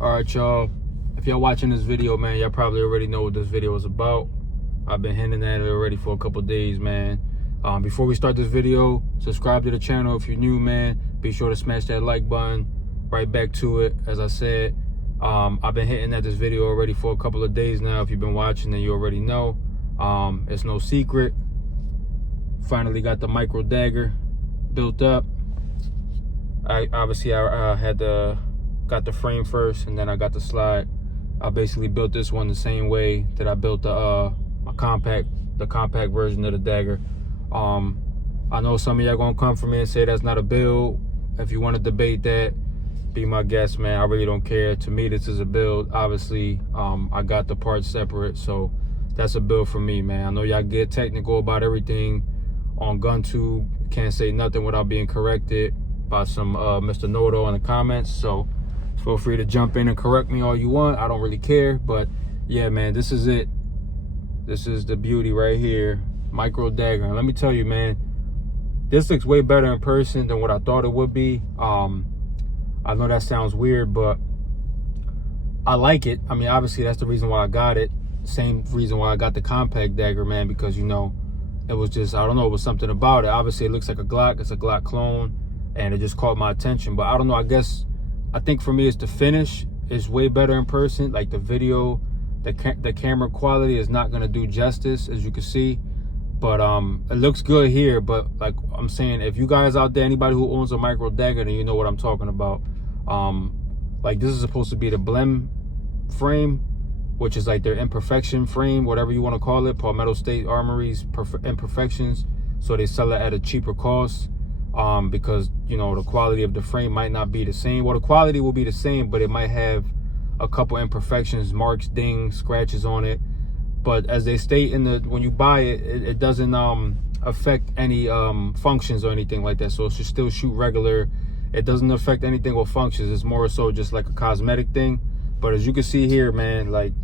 All right, y'all. If y'all watching this video, man, y'all probably already know what this video is about. I've been hinting at it already for a couple days, man. Before we start this video, subscribe to the channel if you're new, man. Be sure to smash that like button. Right back to it. As I said, I've been hitting at this video already for a couple of days now. If you've been watching, then you already know. It's no secret. Finally got the micro dagger built up. I had got the frame first, and then I got the slide. I basically built this one the same way that I built the compact version of the Dagger. I know some of y'all gonna come for me and say that's not a build. If you want to debate that, be my guest, man. I really don't care. To me, this is a build. Obviously, I got the parts separate, so that's a build for me, man. I know y'all get technical about everything on GunTube. Can't say nothing without being corrected by some Mr. Noto in the comments, so feel free to jump in and correct me all you want. I don't really care, but yeah, man, this is it. This is the beauty right here, micro dagger. And let me tell you, man, this looks way better in person than what I thought it would be. I know that sounds weird, but I like it. I mean, obviously that's the reason why I got it. Same reason why I got the compact dagger, man, because, you know, it was just, I don't know, it was something about it. Obviously it looks like a Glock. It's a Glock clone, and it just caught my attention. But I don't know, I think for me it's the finish is way better in person. Like the video, the camera quality is not gonna do justice, as you can see. But it looks good here. But like I'm saying, if you guys out there, anybody who owns a micro dagger, then you know what I'm talking about. Like this is supposed to be the Blem frame, which is like their imperfection frame, whatever you want to call it. Palmetto State Armory's imperfections. So they sell it at a cheaper cost. Because, you know, the quality of the frame might not be the same. Well, the quality will be the same, but it might have a couple imperfections, marks, dings, scratches on it. But as they state in the, when you buy it, it doesn't affect any functions or anything like that. So it should still shoot regular. It doesn't affect anything with functions. It's more so just like a cosmetic thing. But as you can see here, man, like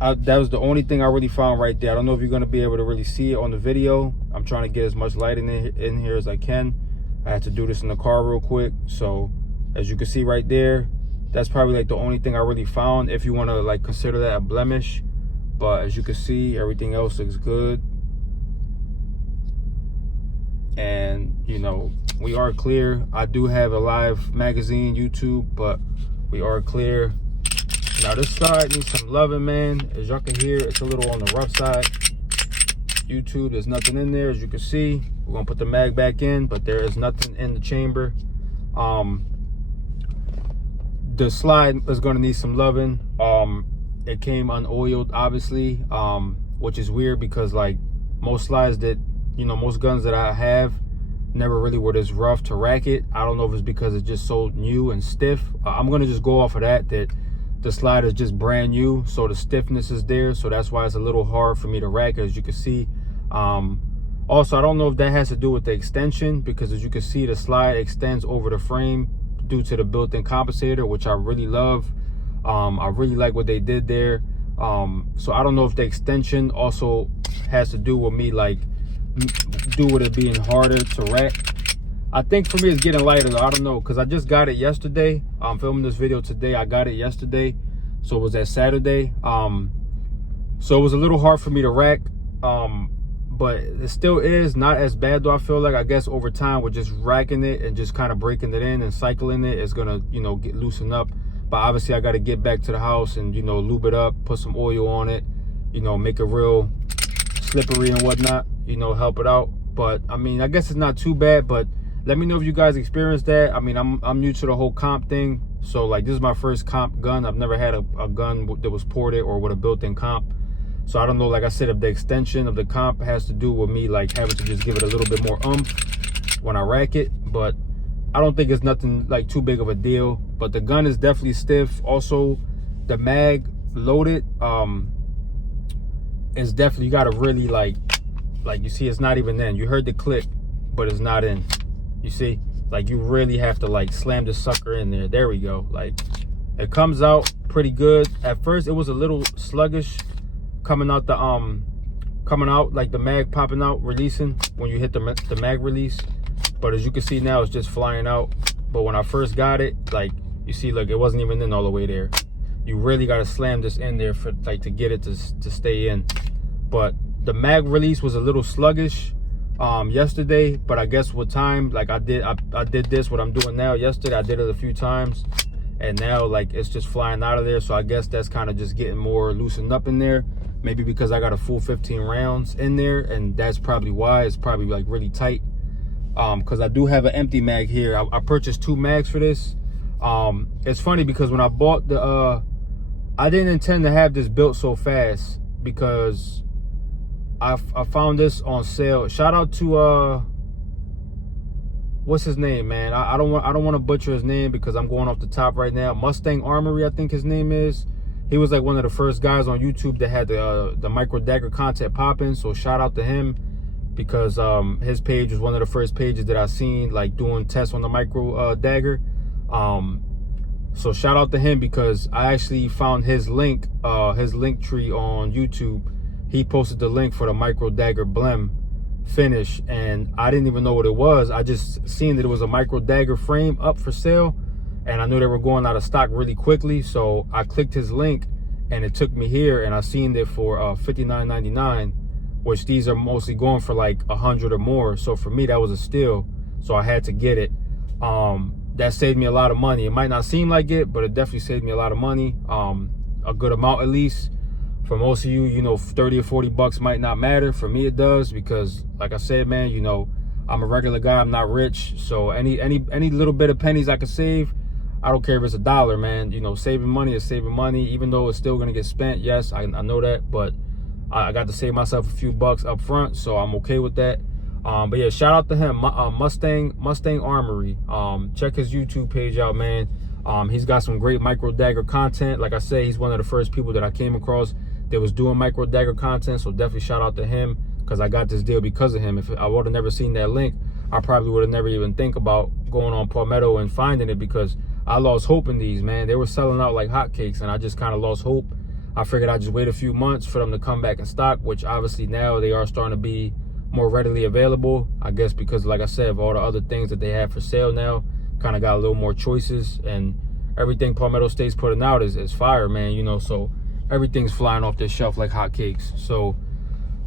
that was the only thing I really found right there. I don't know if you're going to be able to really see it on the video. I'm trying to get as much light in here as I can. I had to do this in the car real quick. So as you can see right there, that's probably like the only thing I really found, if you want to like consider that a blemish. But as you can see, everything else looks good. And, you know, we are clear. I do have a live magazine, YouTube, but we are clear. Now this side needs some loving, man. As y'all can hear, it's a little on the rough side. YouTube, there's nothing in there, as you can see. We're gonna put the mag back in, but there is nothing in the chamber. The slide is gonna need some loving. It came unoiled, obviously, which is weird because like most slides that, you know, most guns that I have never really were this rough to rack it. I don't know if it's because it's just so new and stiff. I'm gonna just go off of that the slide is just brand new, so the stiffness is there, so that's why it's a little hard for me to rack, as you can see. Also, I don't know if that has to do with the extension, because as you can see, the slide extends over the frame due to the built-in compensator, which I really love. I really like what they did there. So I don't know if the extension also has to do with me like do with it being harder to rack. I think for me it's getting lighter though. I don't know, because I just got it yesterday. I'm filming this video today. I got it yesterday, so it was that Saturday. So it was a little hard for me to rack, but it still is not as bad though. I feel like, I guess over time with just racking it and just kind of breaking it in and cycling it, it's gonna, you know, get loosened up. But obviously I got to get back to the house and, you know, lube it up, put some oil on it, you know, make it real slippery and whatnot, you know, help it out. But I mean, I guess it's not too bad. But let me know if you guys experienced that. I mean, I'm new to the whole comp thing. So like, this is my first comp gun. I've never had a gun that was ported or with a built-in comp. So I don't know, like I said, if the extension of the comp has to do with me like having to just give it a little bit more when I rack it. But I don't think it's nothing like too big of a deal. But the gun is definitely stiff. Also, the mag loaded is definitely, you gotta really like you see, it's not even in. You heard the click, but it's not in. You see, like you really have to like slam the sucker in there. There we go. Like it comes out pretty good. At first it was a little sluggish coming out like the mag popping out, releasing when you hit the mag release. But as you can see now, it's just flying out. But when I first got it, like You see, look, it wasn't even in all the way there. You really got to slam this in there for like to get it to stay in. But the mag release was a little sluggish yesterday, but I guess with time, like I did this, what I'm doing now. Yesterday I did it a few times, and now like it's just flying out of there. So I guess that's kind of just getting more loosened up in there. Maybe because I got a full 15 rounds in there, and that's probably why it's probably like really tight. Because I do have an empty mag here. I purchased 2 mags for this. It's funny because when I bought the I didn't intend to have this built so fast, because I found this on sale. Shout out to what's his name, man? I don't want to butcher his name because I'm going off the top right now. Mustang Armory, I think his name is. He was like one of the first guys on YouTube that had the micro dagger content popping. So shout out to him, because his page was one of the first pages that I seen like doing tests on the micro dagger. So shout out to him, because I actually found his link tree on YouTube. He posted the link for the micro dagger Blem finish, and I didn't even know what it was. I just seen that it was a micro dagger frame up for sale, and I knew they were going out of stock really quickly. So I clicked his link, and it took me here, and I seen it for $59.99, which these are mostly going for like 100 or more. So for me, that was a steal. So I had to get it. That saved me a lot of money. It might not seem like it, but it definitely saved me a lot of money. A good amount at least. For most of you, you know, 30 or 40 bucks might not matter. For me, it does, because like I said, man, you know, I'm a regular guy. I'm not rich. So any little bit of pennies I could save, I don't care if it's $1, man. You know, saving money is saving money, even though it's still gonna get spent. Yes, I know that, but I got to save myself a few bucks up front, so I'm okay with that. But yeah, shout out to him, Mustang Armory. Check his YouTube page out, man. He's got some great micro dagger content. Like I say, he's one of the first people that I came across that was doing micro dagger content. So definitely shout out to him, because I got this deal because of him. If I would have never seen that link, I probably would have never even think about going on Palmetto and finding it, because I lost hope in these, man. They were selling out like hotcakes, and I just kind of lost hope. I figured I'd just wait a few months for them to come back in stock, which obviously now they are starting to be more readily available. I guess because, like I said, of all the other things that they have for sale now, kind of got a little more choices, and everything Palmetto State's putting out is fire, man, you know. So everything's flying off this shelf like hotcakes. So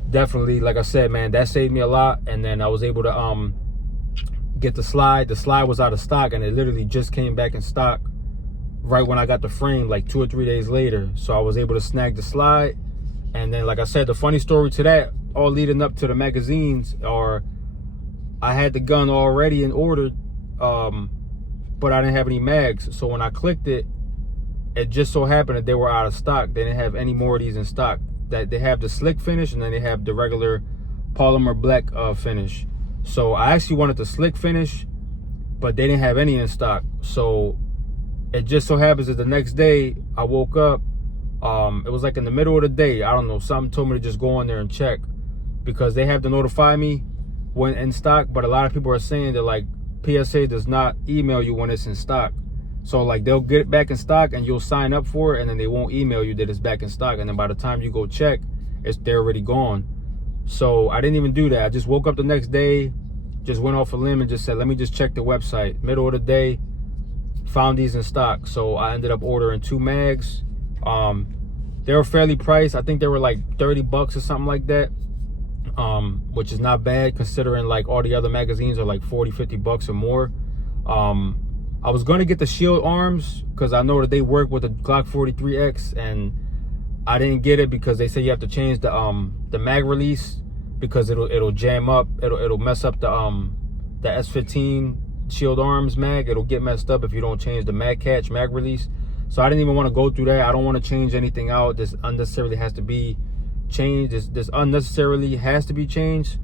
definitely, like I said, man, that saved me a lot. And then I was able to get the slide. The slide was out of stock, and it literally just came back in stock right when I got the frame, like 2 or 3 days later. So I was able to snag the slide. And then, like I said, the funny story to that, all leading up to the magazines, are I had the gun already and ordered, but I didn't have any mags. So when I clicked it, it just so happened that they were out of stock. They didn't have any more of these in stock. That they have the slick finish, and then they have the regular polymer black finish. So I actually wanted the slick finish, but they didn't have any in stock. So it just so happens that the next day I woke up, it was like in the middle of the day, I don't know, something told me to just go on there and check, because they have to notify me when in stock. But a lot of people are saying that like PSA does not email you when it's in stock. So like they'll get it back in stock, and you'll sign up for it, and then they won't email you that it's back in stock. And then by the time you go check, they're already gone. So I didn't even do that. I just woke up the next day, just went off a limb and just said, let me just check the website. Middle of the day, found these in stock. So I ended up ordering 2 mags. They were fairly priced. I think they were like 30 bucks or something like that, which is not bad considering like all the other magazines are like 40, 50 bucks or more. I was going to get the shield arms because I know that they work with the Glock 43X, and I didn't get it because they say you have to change the mag release, because it'll jam up, it'll mess up the S15 shield arms mag. It'll get messed up if you don't change the mag release. So I didn't even want to go through that. I don't want to change anything out. This unnecessarily has to be changed. This unnecessarily has to be changed.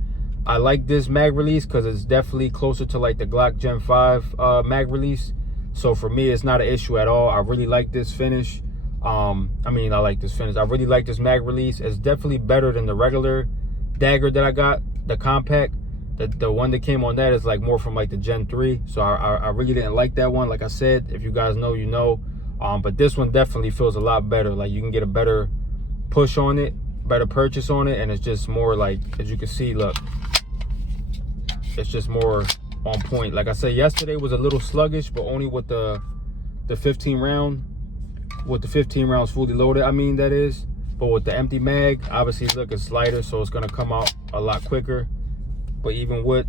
I like this mag release because it's definitely closer to like the Glock Gen 5 mag release. So for me, it's not an issue at all. I really like this finish. I like this finish. I really like this mag release. It's definitely better than the regular Dagger that I got, the compact. The one that came on that is like more from like the Gen 3. So I really didn't like that one. Like I said, if you guys know, you know. But this one definitely feels a lot better. Like you can get a better push on it, better purchase on it, and it's just more like, as you can see, look, it's just more on point. Like I said, yesterday was a little sluggish, but only with the the 15 round, with the 15 rounds fully loaded, I mean, that is. But with the empty mag, obviously, look, it's lighter, so it's gonna come out a lot quicker. But even with,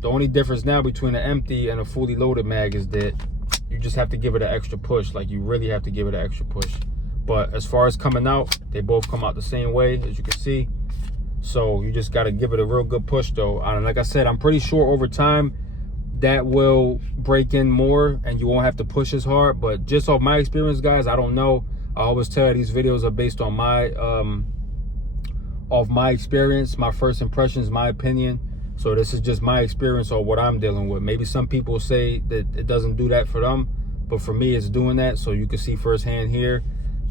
the only difference now between an empty and a fully loaded mag is that you just have to give it an extra push. Like, you really have to give it an extra push. But as far as coming out, they both come out the same way, as you can see. So you just got to give it a real good push, though. And like I said, I'm pretty sure over time that will break in more and you won't have to push as hard. But just off my experience, guys, I don't know. I always tell you these videos are based on my experience, my first impressions, my opinion. So this is just my experience or what I'm dealing with. Maybe some people say that it doesn't do that for them, but for me, it's doing that. So you can see firsthand here.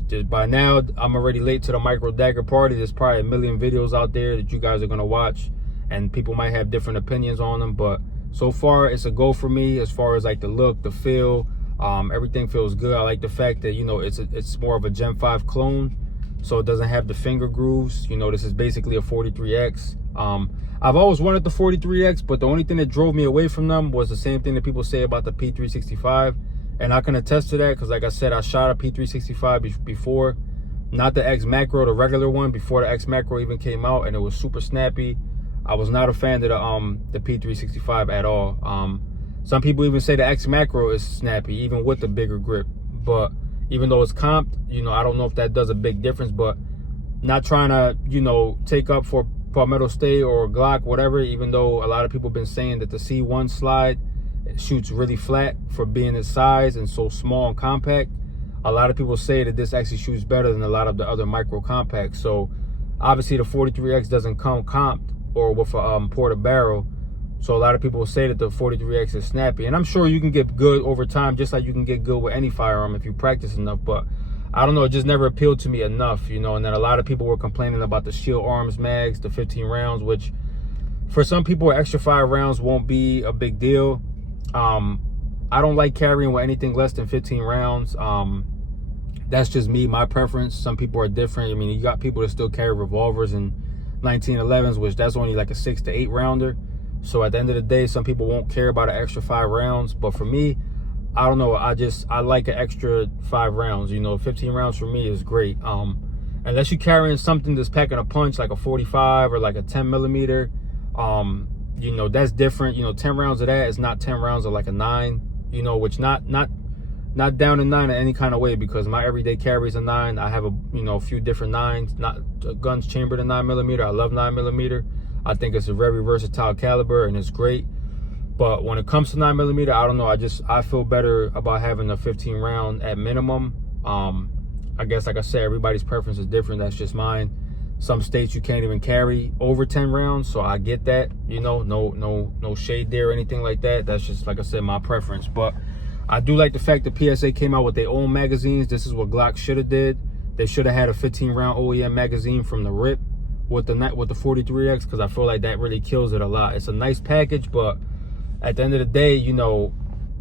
Just by now, I'm already late to the micro dagger party. There's probably a million videos out there that you guys are gonna watch, and people might have different opinions on them. But so far, it's a go for me as far as like the look, the feel. Everything feels good. I like the fact that, you know, it's more of a Gen 5 clone, so it doesn't have the finger grooves. You know, this is basically a 43X. I've always wanted the 43X, but the only thing that drove me away from them was the same thing that people say about the P365. And I can attest to that because, like I said, I shot a P365 before. Not the X Macro, the regular one, before the X Macro even came out, and it was super snappy. I was not a fan of the P365 at all. Some people even say the X Macro is snappy, even with the bigger grip. But even though it's comped, you know, I don't know if that does a big difference. But not trying to, you know, take up for Palmetto State or Glock, whatever, even though a lot of people have been saying that the C1 slide shoots really flat for being its size and so small and compact. A lot of people say that this actually shoots better than a lot of the other micro compacts. So obviously the 43X doesn't come comped or with a ported barrel. So a lot of people say that the 43X is snappy. And I'm sure you can get good over time, just like you can get good with any firearm if you practice enough. But I don't know, it just never appealed to me enough, you know. And then a lot of people were complaining about the Shield Arms mags, the 15 rounds, which for some people, extra 5 rounds won't be a big deal. I don't like carrying with anything less than 15 rounds. That's just me, my preference. Some people are different. I mean, you got people that still carry revolvers and 1911s, which that's only like a 6 to 8 rounder. So at the end of the day, some people won't care about an extra 5 rounds. But for me, I don't know. I like an extra 5 rounds. You know, 15 rounds for me is great. Unless you're carrying something that's packing a punch, like a 45 or like a 10 millimeter, you know, that's different. You know, 10 rounds of that is not 10 rounds of like a 9, you know, which not down to 9 in any kind of way, because my everyday carry is a 9. I have a few different 9s, not guns chambered in 9 millimeter. I love 9 millimeter. I think it's a very versatile caliber and it's great. But when it comes to 9 millimeter, I don't know. I feel better about having a 15 round at minimum. I guess, like I said, everybody's preference is different. That's just mine. Some states you can't even carry over 10 rounds, so I get that. You know, no shade there or anything like that. That's just, like I said, my preference. But I do like the fact that PSA came out with their own magazines. This is what Glock should have did. They should have had a 15 round OEM magazine from the rip with the 43X, because I feel like that really kills it a lot. It's a nice package, but at the end of the day, you know,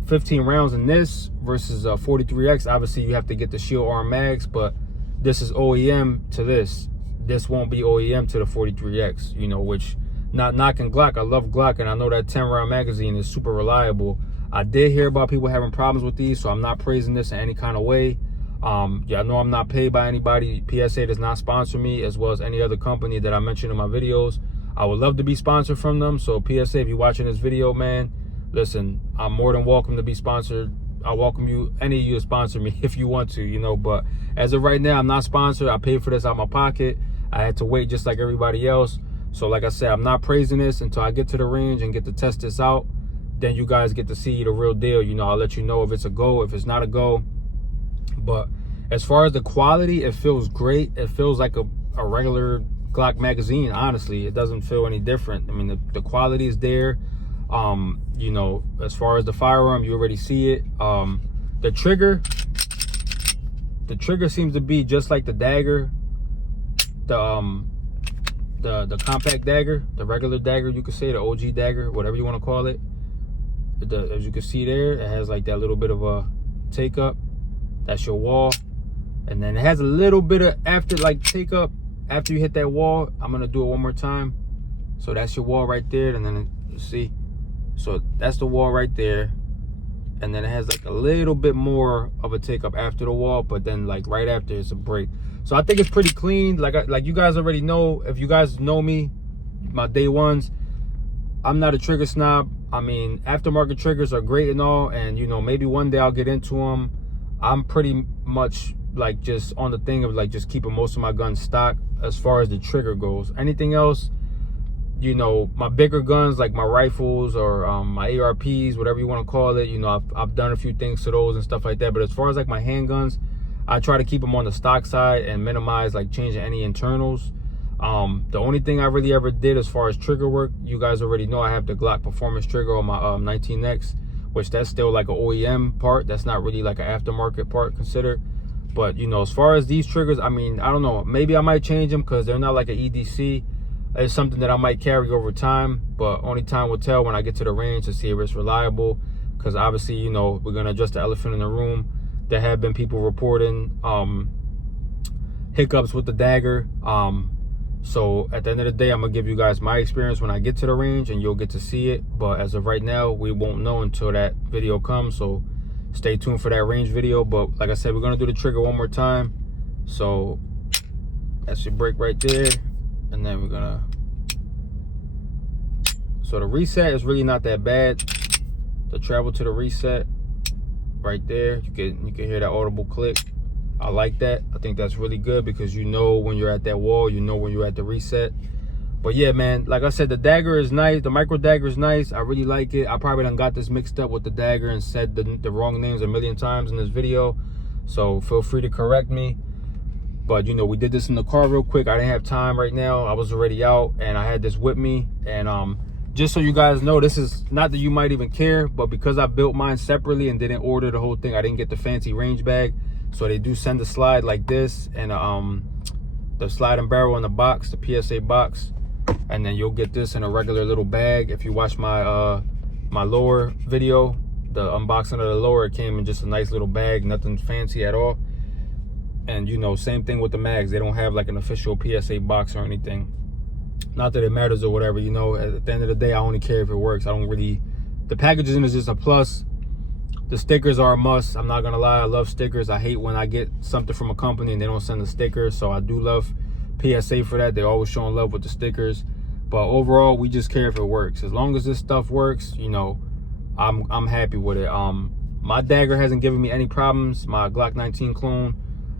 15 rounds in this versus a 43X, obviously you have to get the Shield Arm mags, but this is OEM to this. This won't be OEM to the 43X, you know, which, not knocking Glock. I love Glock, and I know that 10 round magazine is super reliable. I did hear about people having problems with these, so I'm not praising this in any kind of way. Yeah, I know I'm not paid by anybody. PSA does not sponsor me, as well as any other company that I mentioned in my videos. I would love to be sponsored from them. So PSA, if you're watching this video, man, listen, I'm more than welcome to be sponsored. I welcome you, any of you, to sponsor me if you want to, you know. But as of right now, I'm not sponsored. I paid for this out of my pocket. I had to wait just like everybody else. So like I said, I'm not praising this until I get to the range and get to test this out. Then you guys get to see the real deal. You know, I'll let you know if it's a go, if it's not a go. But as far as the quality, it feels great. It feels like a regular Glock magazine, honestly. It doesn't feel any different. I mean, the quality is there. You know, as far as the firearm, you already see it. The trigger seems to be just like the Dagger, the compact Dagger, the regular Dagger, you could say, the OG Dagger, whatever you want to call it. As you can see there, it has like that little bit of a take up. That's your wall. And then it has a little bit of take up after you hit that wall. I'm gonna do it one more time. So that's your wall right there, and then you see, so that's the wall right there. and then it has like a little bit more of a take up after the wall, but then like right after it's a break. So I think it's pretty clean. Like you guys already know, if you guys know me, my day ones, I'm not a trigger snob. I mean, aftermarket triggers are great and all, and you know, maybe one day I'll get into them. I'm pretty much like just on the thing of like just keeping most of my guns stock as far as the trigger goes. Anything else, you know, my bigger guns like my rifles or my ARPs, whatever you want to call it, you know, I've done a few things to those and stuff like that. But as far as like my handguns, I try to keep them on the stock side and minimize like changing any internals. The only thing I really ever did as far as trigger work, you guys already know I have the Glock performance trigger on my 19X, which that's still like an OEM part. That's not really like an aftermarket part considered. But you know, as far as these triggers, I mean, I don't know, maybe I might change them because they're not like an EDC. It's something that I might carry over time, but only time will tell when I get to the range to see if it's reliable. Because obviously, you know, we're gonna address the elephant in the room. There have been people reporting hiccups with the Dagger. So at the end of the day, I'm gonna give you guys my experience when I get to the range, and you'll get to see it. But as of right now, we won't know until that video comes. So stay tuned for that range video. But like I said, we're gonna do the trigger one more time. So that's your break right there. And then we're gonna, so the reset is really not that bad. The travel to the reset right there, you can hear that audible click. I like that. I think that's really good because you know when you're at that wall, you know when you're at the reset. But yeah, man, like I said, the Dagger is nice. The micro Dagger is nice. I really like it. I probably done got this mixed up with the Dagger and said the wrong names a million times in this video, so feel free to correct me. But you know, we did this in the car real quick. I didn't have time right now. I was already out and I had this with me. And just so you guys know, this is not that you might even care, but because I built mine separately and didn't order the whole thing, I didn't get the fancy range bag. So they do send a slide like this and the slide and barrel in the box, the PSA box. And then you'll get this in a regular little bag. If you watch my my lower video, the unboxing of the lower, it came in just a nice little bag, nothing fancy at all. And you know, same thing with the mags. They don't have like an official PSA box or anything. Not that it matters or whatever, you know. At the end of the day, I only care if it works. I don't really, the packaging is just a plus. The stickers are a must. I'm not gonna lie, I love stickers. I hate when I get something from a company and they don't send a sticker. So I do love PSA for that. They're always showing love with the stickers. But overall, we just care if it works. As long as this stuff works, you know, I'm happy with it. My Dagger hasn't given me any problems. My Glock 19 clone,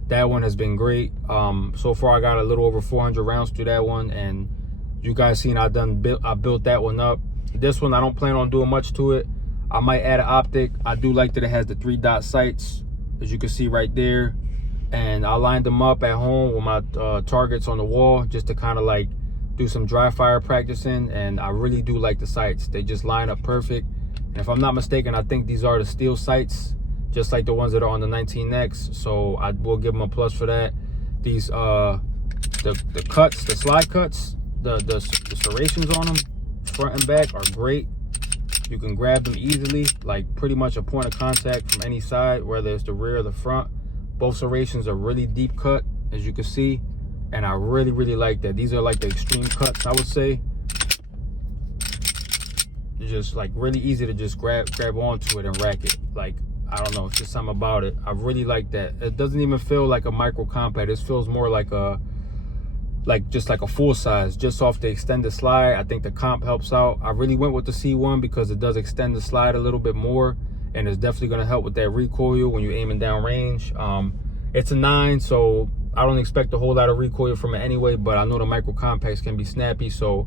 that one has been great. So far I got a little over 400 rounds through that one, and you guys seen I built that one up. This one I don't plan on doing much to it. I might add an optic. I do like that it has the 3-dot sights, as you can see right there. And I lined them up at home with my targets on the wall just to kind of like do some dry fire practicing, and I really do like the sights. They just line up perfect. And if I'm not mistaken, I think these are the steel sights, just like the ones that are on the 19X. So I will give them a plus for that. These the cuts, the slide cuts, the serrations on them, front and back, are great. You can grab them easily, like pretty much a point of contact from any side, whether it's the rear or the front. Both serrations are really deep cut, as you can see, and I really like that. These are like the extreme cuts, I would say. They're just like really easy to just grab onto it and rack it. Like, I don't know, it's just something about it. I really like that. It doesn't even feel like a micro compact. It feels more like a, just like a full size, just off the extended slide. I think the comp helps out. I really went with the C1 because it does extend the slide a little bit more, and it's definitely going to help with that recoil when you're aiming down range. It's a 9, so I don't expect a whole lot of recoil from it anyway, but I know the micro compacts can be snappy. So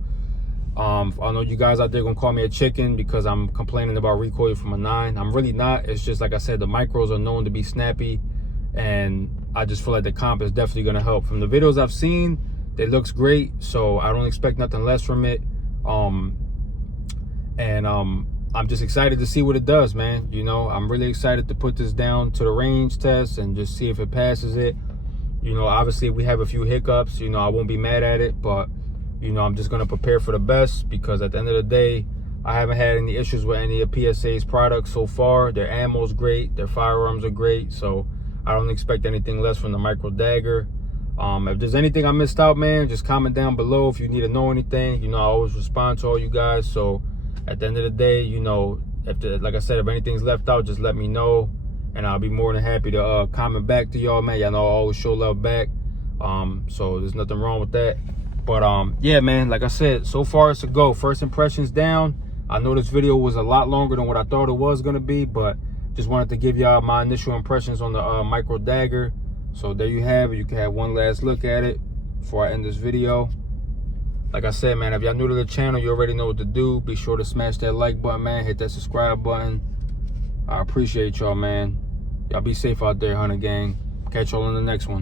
I know you guys out there gonna call me a chicken because I'm complaining about recoil from a 9. I'm really not. It's just like I said, the micros are known to be snappy, and I just feel like the comp is definitely gonna help. From the videos I've seen, it looks great, so I don't expect nothing less from it. I'm just excited to see what it does, man. You know, I'm really excited to put this down to the range test and just see if it passes it. You know, obviously we have a few hiccups, you know, I won't be mad at it, but you know, I'm just gonna prepare for the best, because at the end of the day, I haven't had any issues with any of PSA's products so far. Their ammo's great, their firearms are great, so I don't expect anything less from the micro Dagger. If there's anything I missed out, man, just comment down below if you need to know anything. You know, I always respond to all you guys. So at the end of the day, you know, like I said, if anything's left out, just let me know, and I'll be more than happy to comment back to y'all, man. Y'all know I always show love back, so there's nothing wrong with that. But yeah, man, like I said, so far it's a go. First impressions down. I know this video was a lot longer than what I thought it was gonna be, but just wanted to give y'all my initial impressions on the micro dagger. So there you have it. You can have one last look at it before I end this video. Like I said, man, if y'all new to the channel, you already know what to do. Be sure to smash that like button, man. Hit that subscribe button. I appreciate y'all, man. Y'all be safe out there, Hunter Gang. Catch y'all in the next one.